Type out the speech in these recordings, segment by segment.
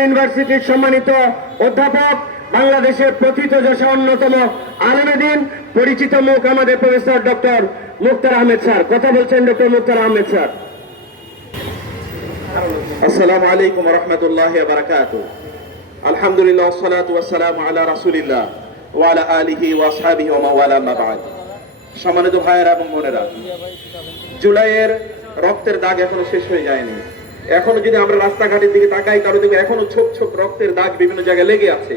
ইউনিভার্সিটির সম্মানিত অধ্যাপক, বাংলাদেশের প্রথিত যশা অন্যতম আলমেদিন পরিচিত মুখ আমাদের professor doctor Muktar Ahmed sir. কথা বলছেন ডক্টর মুক্তার আহমেদ স্যার। আলাইকুম রহমতুল্লাহ বারাকাত আলহামদুলিল্লাহ সালাতু ওয়াসসালামু আলা রাসূলিল্লাহ ওয়া আলা আলিহি ওয়া মাওয়ালা সম্মানিত ভাইয়েরা এবং বোনেরা, জুলাইয়ের রক্তের দাগ এখনও শেষ হয়ে যায়নি। এখনও যদি আমরা রাস্তাঘাটের দিকে তাকাই কারও দেখবে এখনও ছোপ ছোপ রক্তের দাগ বিভিন্ন জায়গায় লেগে আছে।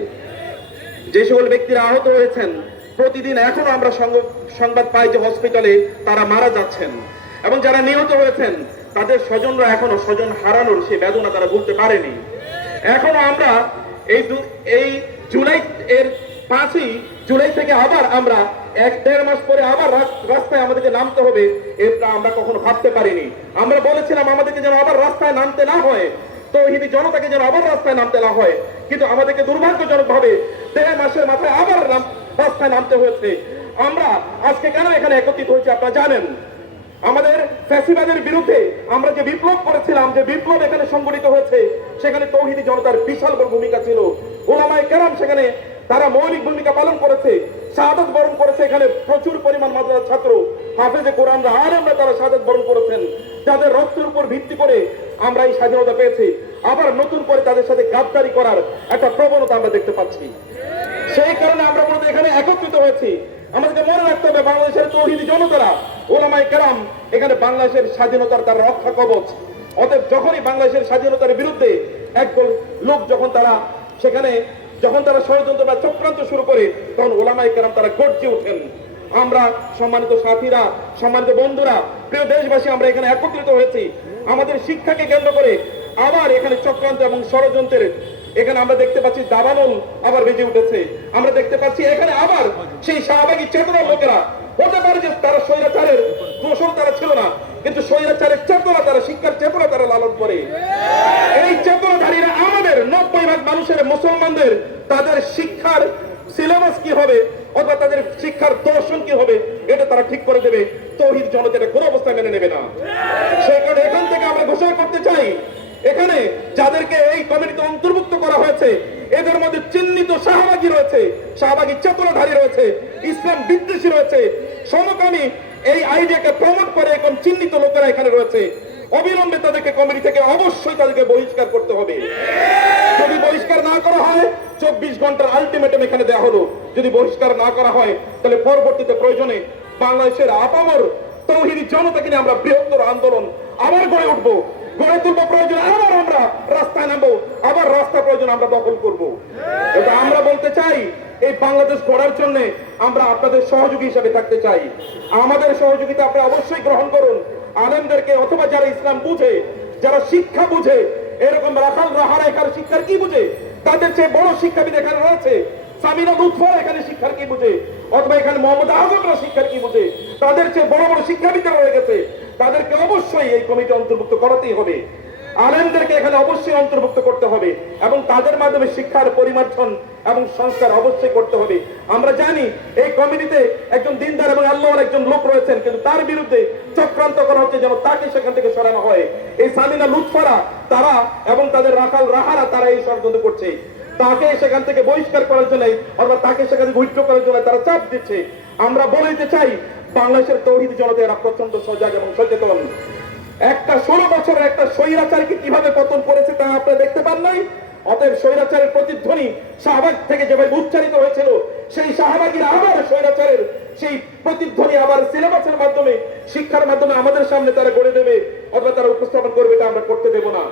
যে সকল ব্যক্তিরা আহত হয়েছেন, প্রতিদিন এখনও আমরা সংবাদ পাই যে হসপিটালে তারা মারা যাচ্ছেন। এবং যারা নিহত হয়েছেন, তাদের স্বজনরা এখনও স্বজন হারানোর সে বেদনা তারা ভুলতে পারেনি। এখনও আমরা এই এই জুলাই এর পাঁচই জুলাই থেকে আবার আমরা এক দেড় মাস পরে আবার রাস্তায় আমাদেরকে নামতে হবে, এটা আমরা কখনো ভাবতে পারিনি। আমরা বলেছিলাম আমাদেরকে যেন আবার রাস্তায় নামতে না হয়, তৌহিদি জনতাকে যেন আবার রাস্তায় নামতে না হয়। কিন্তু আমাদেরকে দুর্ভাগ্যজনক ভাবে দেড় মাসের মাথায় আবার রাস্তায় নামতে হয়েছে। আমরা আজকে কেন এখানে একত্রিত হয়েছি আপনারা জানেন? আমাদের ফ্যাসিবাদের বিরুদ্ধে আমরা যে বিপ্লব করেছিলাম, যে বিপ্লব এখানে সংগঠিত হয়েছে, সেখানে তৌহিদি জনতার বিশাল বড় ভূমিকা ছিল। ওলামায় কেরাম সেখানে তারা মৌলিক ভূমিকা পালন করেছে, শাহাদত বরণ করেছে। এখানে প্রচুর পরিমাণ মাদ্রাসার ছাত্র, হাফেজে কোরআনরা, আর আমরা তারা শাহাদত বরণ করেছেন। যাদের রক্তের উপর ভিত্তি করে আমরা এই স্বাধীনতা পেয়েছি। আবার নতুন করে তাদের সাথে গাদ্দারি করার একটা প্রবণতা আমরা দেখতে পাচ্ছি। সেই কারণে আমরা মূলত এখানে একত্রিত হয়েছি। আমাদেরকে মনে রাখতে হবে, বাংলাদেশের তৌহিদি জনতারা ওলামাই কেরাম, এখানে বাংলাদেশের স্বাধীনতার তার রক্ষা কবচ। অতএব যখনই বাংলাদেশের স্বাধীনতার বিরুদ্ধে একদল লোক যখন তারা সেখানে যখন তারা ষড়যন্ত্র বা চক্রান্ত শুরু করে, তখন ওলামাই কেরাম তারা গর্জে ওঠেন। আমরা সম্মানিত সাথীরা, সম্মানিত বন্ধুরা, প্রিয় দেশবাসী, আমরা এখানে একত্রিত হয়েছি। আমাদের শিক্ষাকে কেন্দ্র করে আবার এখানে চক্রান্ত এবং ষড়যন্ত্রের এখানে আমরা দেখতে পাচ্ছি দাবানল আবার বেজে উঠেছে। আমরা দেখতে পাচ্ছি এখানে আবার সেই শাহবাগী চেতনার লোকেরা, হতে পারে যে তারা স্বৈরাচারের দোষর তারা ছিল না কিন্তু স্বৈরাচারের চেতনা তারা শিক্ষার চেতনা তারা লালন করে এই চেতনাধারীরা আমাদের নব্বই ভাগ মানুষের মুসলমানদের তাদের শিক্ষার সিলেবাস কি হবে অথবা তাদের শিক্ষার দর্শন কি হবে, এটা তারা ঠিক করে দেবে। তৌহিদ জনতা এটা কোনো অবস্থায় মেনে নেবে না। সেই কারণে এখান থেকে আমরা ঘোষণা করতে চাই, এখানে যাদেরকে এই কমিটিতে অন্তর্ভুক্ত করা হয়েছে, এদের মধ্যে চিহ্নিত শাহবাগী রয়েছে, শাহবাগী চেতনাধারী রয়েছে, ইসলাম বিদ্বেষী রয়েছে, সমকামী এই আইডিয়াকে প্রমোট করে এখন চিহ্নিত লোকেরা এখানে রয়েছে। অবিলম্বে তাদেরকে কমিটি থেকে অবশ্যই তাদেরকে বহিষ্কার করতে হবে। যদি বহিষ্কার না চব্বিশ ঘণ্টার আলটিমেটাম এখানে দেওয়া হলো। যদি বহিষ্কার না করা হয়, তাহলে পরবর্তীতে প্রয়োজনে বাংলাদেশের আপামর তৌহিদি জনতাকে নিয়ে আমরা বৃহত্তর আন্দোলন আবার গড়ে উঠবো। গড়ে তুলবো প্রয়োজন আবার আমরা রাস্তায় নামবো, আবার রাস্তা প্রয়োজন আমরা দখল করব। এটা আমরা বলতে চাই, এই বাংলাদেশ গড়ার জন্য আমরা আপনাদের সহযোগী হিসেবে থাকতে চাই। আমাদের সহযোগিতা আপনি অবশ্যই গ্রহণ করুন। আলেমদেরকে অথবা যারা ইসলাম বুঝে, যারা শিক্ষা বুঝে, এরকম রাখাল রাহারা এখানে শিক্ষার কি বুঝে? তাদের চেয়ে বড় শিক্ষাবিদ এখানে রয়েছে। সামিনা লুৎফর এখানে শিক্ষার কি বুঝে? অথবা এখানে মোহাম্মদ আজমরা শিক্ষার কি বুঝে? তাদের চেয়ে বড় বড় শিক্ষাবিদরা রয়ে গেছে। তাদেরকে অবশ্যই এই কমিটি অন্তর্ভুক্ত করাতেই হবে। আলেমদেরকে এখানে অবশ্যই অন্তর্ভুক্ত করতে হবে এবং তাদের মাধ্যমে শিক্ষার পরিমার্জন এবং সংস্কার অবশ্যই করতে হবে। আমরা জানি এই কমিটিতে একজন দিনদার এবং আল্লাহর একজন লোক রয়েছেন, কিন্তু তার বিরুদ্ধে চক্রান্ত করা হচ্ছে যেন তাকে সেখান থেকে সরানো হয়। এই সামিনা লুৎফারা, তারা এবং তাদের রাখাল রাহারা, তারা এই ষড়যন্ত্র করছে। তাকে সেখান থেকে বহিষ্কার করার জন্য অথবা তাকে সেখান থেকে উইথড্র করার জন্য তারা চাপ দিচ্ছে। আমরা বলে দিতে চাই, বাংলাদেশের তৌহিদ জনতা এরা প্রচণ্ড সজাগ এবং সচেতন। একটা ষোলো বছরের একটা স্বৈরাচারকে কীভাবে পতন করেছে তা আপনারা দেখতে পান নাই? অতএব স্বৈরাচারের প্রতিধ্বনি শাহবাগ থেকে যেভাবে উচ্চারিত হয়েছিল, সেই শাহবাগীরা আবার স্বৈরাচারের সেই প্রতিধ্বনি আবার সিলেবাসের মাধ্যমে, শিক্ষার মাধ্যমে আমাদের সামনে তারা গড়ে দেবে অথবা তারা উপস্থাপন করবে এটা আমরা করতে দেব না।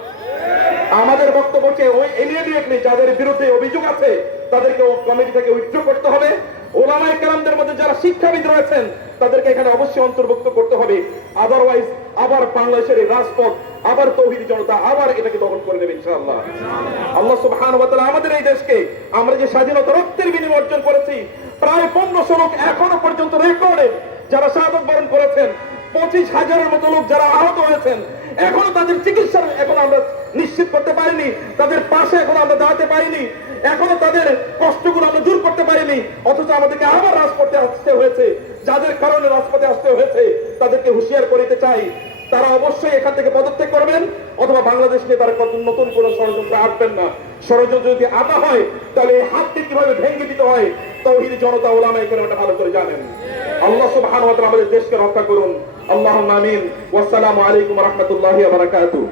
আমাদের বক্তব্যকে ওই ইমিডিয়েটলি যাদের বিরুদ্ধে অভিযোগ আছে তাদেরকে কমিটি থেকে উইথড্র করতে হবে। ওলামাই কালামদের মধ্যে যারা শিক্ষাবিদ রয়েছেন, তাদেরকে এখানে অবশ্যই অন্তর্ভুক্ত করতে হবে। আদারওয়াইজ আবার বাংলাদেশের এই রাজপথ, আবার তৌহিদি জনতা আবার এটাকে দখল করে নেবে ইনশাআল্লাহ। আল্লাহ সুবহানাহু ওয়া তাআলা আমাদের এই দেশকে, আমরা যে স্বাধীনতা রক্তের বিনিময়ে অর্জন করেছি, প্রায় পনেরোশো লোক এখনও পর্যন্ত রেকর্ডে যারা শাহাদত বরণ করেছেন, পঁচিশ হাজারের মতো লোক যারা আহত হয়েছেন, এখনও তাদের চিকিৎসা এখন আমরা নিশ্চিত করতে পারিনি, তাদের পাশে এখন আমরা দাঁড়াতে পারিনি, এখনও তাদের কষ্টগুলো আমরা দূর করতে পারিনি, অথচ আমাদেরকে আবার রাজপথে আসতে হয়েছে। যাদের কারণে রাজপথে আসতে হয়েছে, তাদেরকে হুঁশিয়ার করিতে চাই। তারা অবশ্যই এখান থেকে পদত্যাগ করবেন, অথবা বাংলাদেশ নিয়ে তারা কত নতুন কোনো ষড়যন্ত্র আটবেন না। ষড়যন্ত্র যদি আটা হয়, তাহলে এই হাতকে কীভাবে ভেঙে দিতে হয়, তৌহিদ জনতা ওলামা এখানে এটা ভালো করে জানেন। আল্লাহ সুবহানাহু ওয়া আমাদের দেশকে রক্ষা করুন। আল্লাহুম্মা আমিন। ওয়াসসালামু আলাইকুম রাহমাতুল্লাহি বারাকাতুহু।